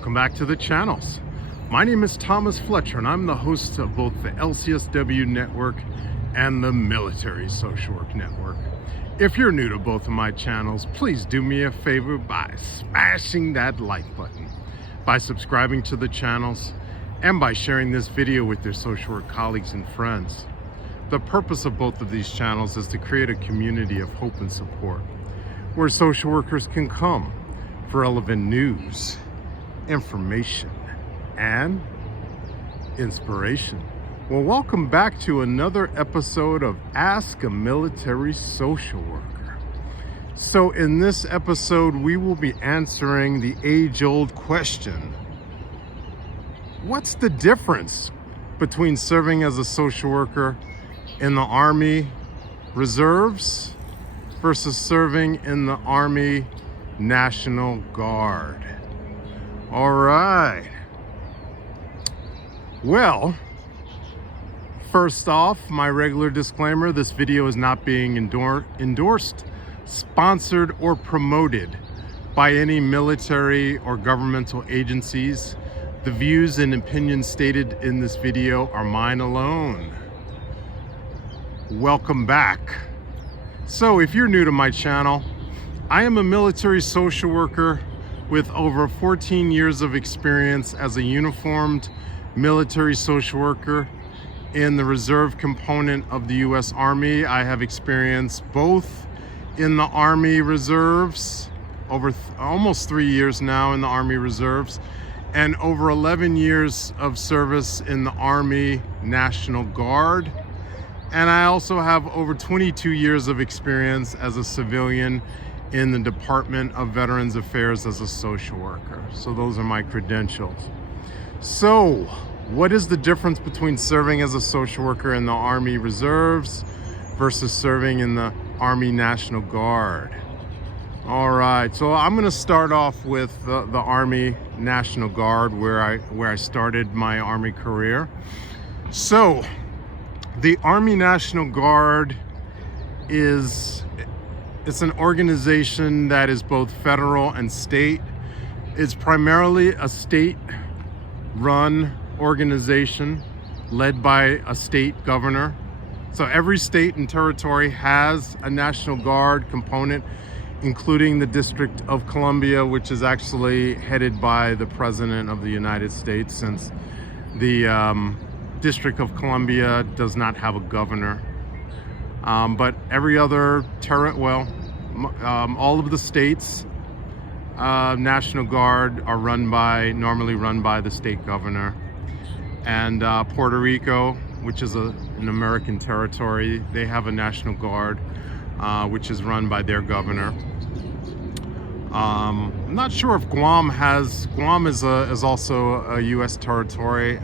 Welcome back to the channels. My name is Thomas Fletcher and I'm the host of both the LCSW network and the Military Social Work Network. If you're new to both of my channels, please do me a favor by smashing that like button, by subscribing to the channels, and by sharing this video with your social work colleagues and friends. The purpose of both of these channels is to create a community of hope and support, where social workers can come for relevant news, information, and inspiration. Well, welcome back to another episode of Ask a Military Social Worker. So in this episode, we will be answering the age-old question: what's the difference between serving as a social worker in the Army Reserves versus serving in the Army National Guard? All right. Well, first off, my regular disclaimer: this video is not being endorsed, sponsored, or promoted by any military or governmental agencies. The views and opinions stated in this video are mine alone. Welcome back. So if you're new to my channel, I am a military social worker with over 14 years of experience as a uniformed military social worker in the reserve component of the U.S. Army. I have experience both in the Army Reserves, over almost 3 years now in the Army Reserves, and over 11 years of service in the Army National Guard. And I also have over 22 years of experience as a civilian in the Department of Veterans Affairs as a social worker. So those are my credentials. So what is the difference between serving as a social worker in the Army Reserves versus serving in the Army National Guard? All right, so I'm going to start off with the Army National Guard, where I started my Army career. So the Army National Guard it's an organization that is both federal and state. It's primarily a state-run organization led by a state governor. So every state and territory has a National Guard component, including the District of Columbia, which is actually headed by the President of the United States, since the District of Columbia does not have a governor. But every other all of the states National Guard are normally run by the state governor. And Puerto Rico, which is an American territory, they have a National Guard, which is run by their governor. I'm not sure if Guam is also a U.S. territory.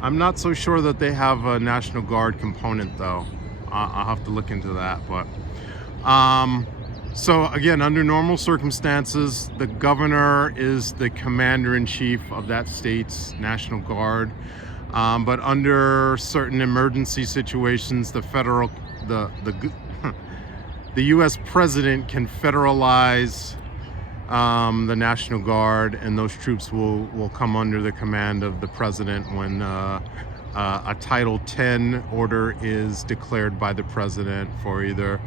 I'm not so sure that they have a National Guard component, though. I'll have to look into that. But so again, under normal circumstances, the governor is the commander-in-chief of that state's National Guard. But under certain emergency situations, the U.S. president can federalize the National Guard, and those troops will come under the command of the president when a Title 10 order is declared by the president for either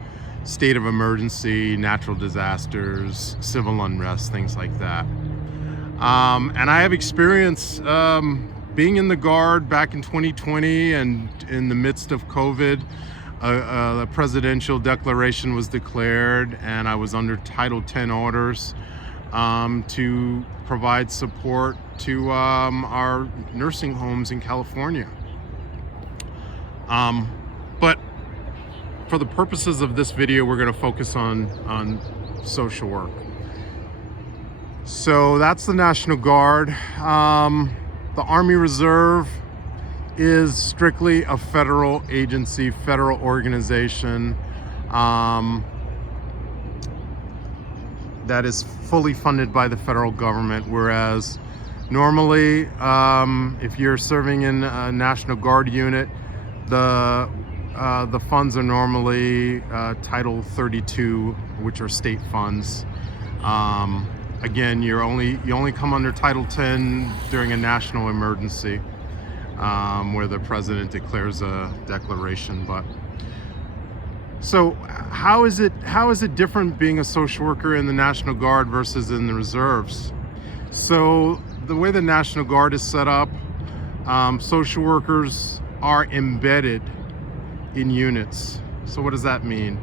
state of emergency, natural disasters, civil unrest, things like that. And I have experience being in the Guard back in 2020, and in the midst of COVID. A presidential declaration was declared, and I was under Title 10 orders to provide support to our nursing homes in California. But for the purposes of this video, we're going to focus on social work. So that's the National Guard. The Army Reserve is strictly a federal agency, federal organization that is fully funded by the federal government, whereas normally if you're serving in a National Guard unit, the funds are normally Title 32, which are state funds. Again, you only come under Title 10 during a national emergency, where the president declares a declaration. But so how is it different being a social worker in the National Guard versus in the reserves? So the way the National Guard is set up, social workers are embedded in units. So what does that mean?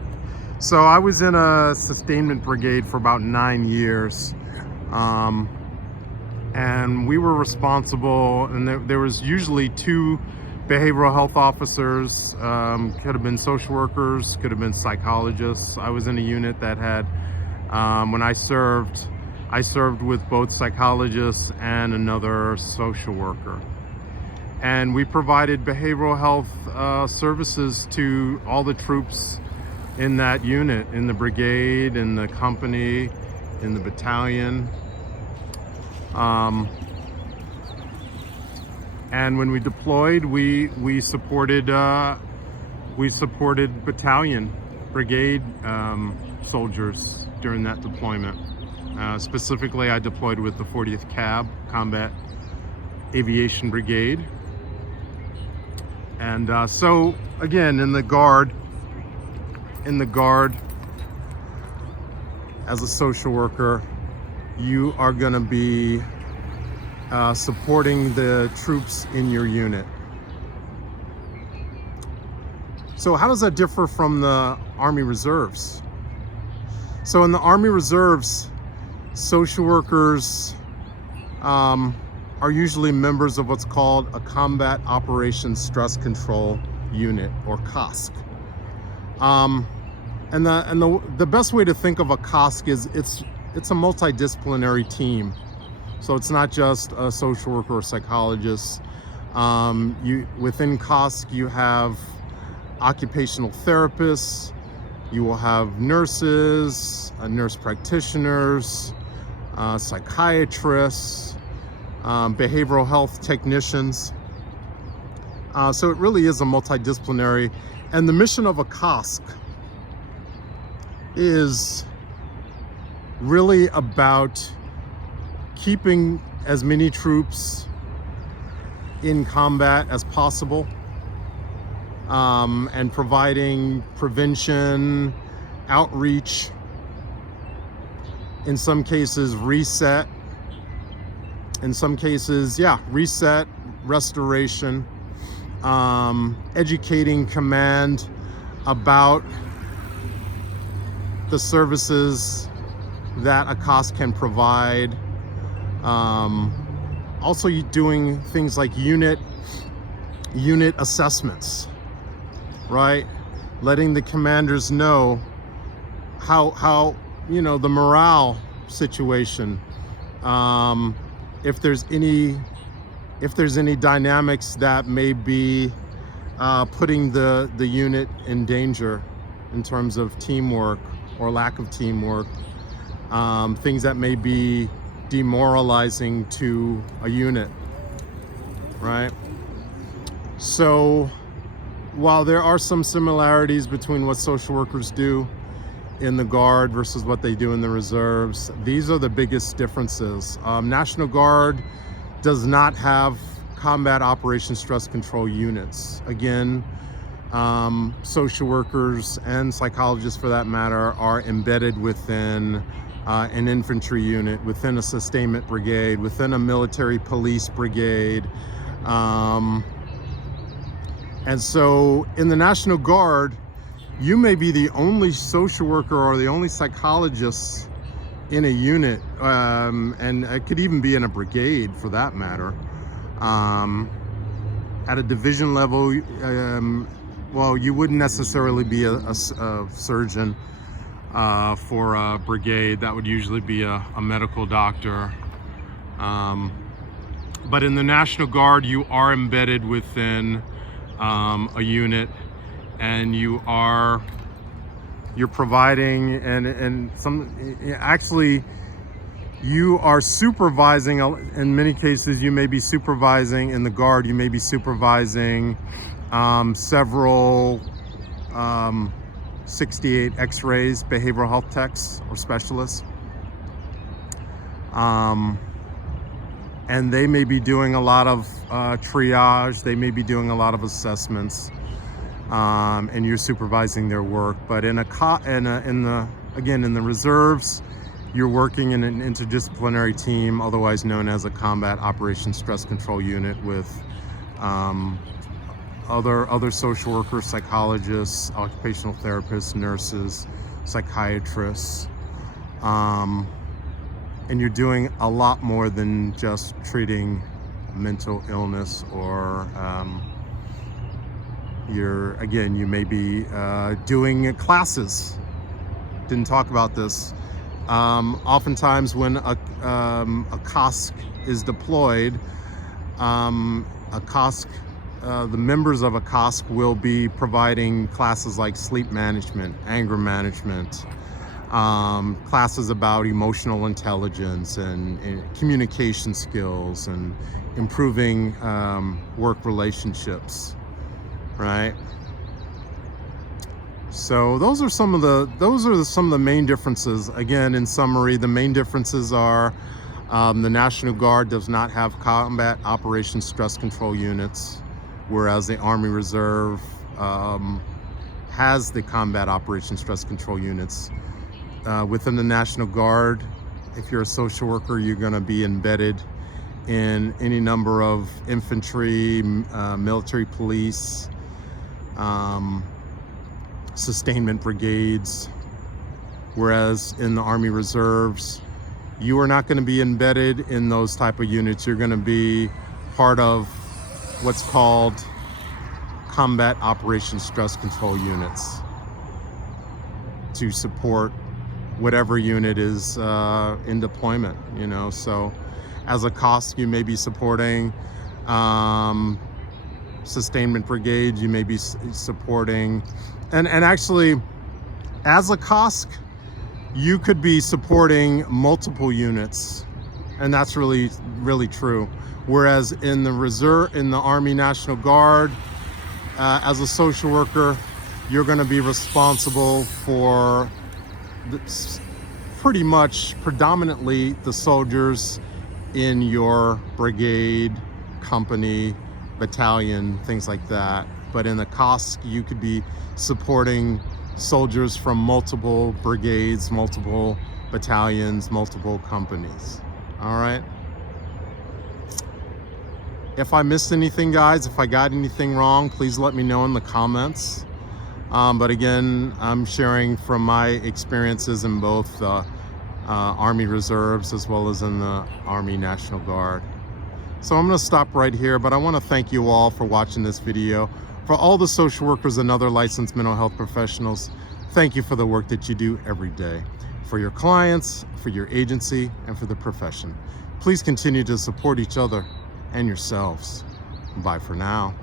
So I was in a sustainment brigade for about 9 years, and we were responsible, and there was usually 2 behavioral health officers, could have been social workers, could have been psychologists. I was in a unit that had, when I served with both psychologists and another social worker. And we provided behavioral health services to all the troops in that unit, in the brigade, in the company, in the battalion. And when we deployed, we supported battalion, brigade soldiers during that deployment. Specifically, I deployed with the 40th CAB, Combat Aviation Brigade. And so again, in the guard, as a social worker, you are going to be supporting the troops in your unit. So how does that differ from the Army Reserves? So in the Army Reserves, social workers are usually members of what's called a Combat Operations Stress Control Unit, or COSC. And the best way to think of a COSC is it's a multidisciplinary team. So it's not just a social worker or psychologist. Within COSC, you have occupational therapists, you will have nurses, nurse practitioners, psychiatrists, behavioral health technicians. So it really is a multidisciplinary, and the mission of a COSC is really about keeping as many troops in combat as possible, and providing prevention, outreach, in some cases reset, in some cases, reset, restoration, educating command about the services that a COSC can provide. Also doing things like unit assessments, right? Letting the commanders know how the morale situation, if there's any dynamics that may be putting the unit in danger in terms of teamwork or lack of teamwork, things that may be demoralizing to a unit, right? So while there are some similarities between what social workers do in the Guard versus what they do in the reserves, these are the biggest differences. National Guard does not have combat operations stress control units. Again, social workers and psychologists, for that matter, are embedded within an infantry unit, within a sustainment brigade, within a military police brigade. And so in the National Guard, you may be the only social worker or the only psychologist in a unit, and it could even be in a brigade for that matter. At a division level, well, you wouldn't necessarily be a surgeon for a brigade. That would usually be a medical doctor. But in the National Guard, you are embedded within a unit, and you're providing and actually you are supervising. In many cases, you may be supervising in the Guard, you may be supervising several 68 x-rays behavioral health techs or specialists. And they may be doing a lot of triage, they may be doing a lot of assessments, and you're supervising their work. But in the reserves, you're working in an interdisciplinary team, otherwise known as a combat operations stress control unit, with other social workers, psychologists, occupational therapists, nurses, psychiatrists. And you're doing a lot more than just treating mental illness, or you may be doing classes. Didn't talk about this. Oftentimes when a COSC is deployed, the members of a COSC will be providing classes like sleep management, anger management, classes about emotional intelligence and communication skills and improving work relationships, right? So those are some of the main differences. Again, in summary, the main differences are the National Guard does not have combat operations stress control units, whereas the Army Reserve has the combat operations stress control units. Within the National Guard, if you're a social worker, you're going to be embedded in any number of infantry, military police, sustainment brigades, whereas in the Army Reserves, you are not going to be embedded in those type of units. You're going to be part of what's called combat operations stress control units to support whatever unit is in deployment, you know. So as a COSC, you may be supporting sustainment brigade, you may be supporting, and actually as a COSC, you could be supporting multiple units, and that's really true. Whereas in the reserve, in the Army National Guard, as a social worker, you're going to be responsible for predominantly the soldiers in your brigade, company, battalion, things like that. But in the COSC, you could be supporting soldiers from multiple brigades, multiple battalions, multiple companies. All right. If I missed anything, guys, if I got anything wrong, please let me know in the comments. But again, I'm sharing from my experiences in both the Army Reserves as well as in the Army National Guard. So I'm going to stop right here, but I want to thank you all for watching this video. For all the social workers and other licensed mental health professionals, thank you for the work that you do every day. For your clients, for your agency, and for the profession. Please continue to support each other and yourselves. Bye for now.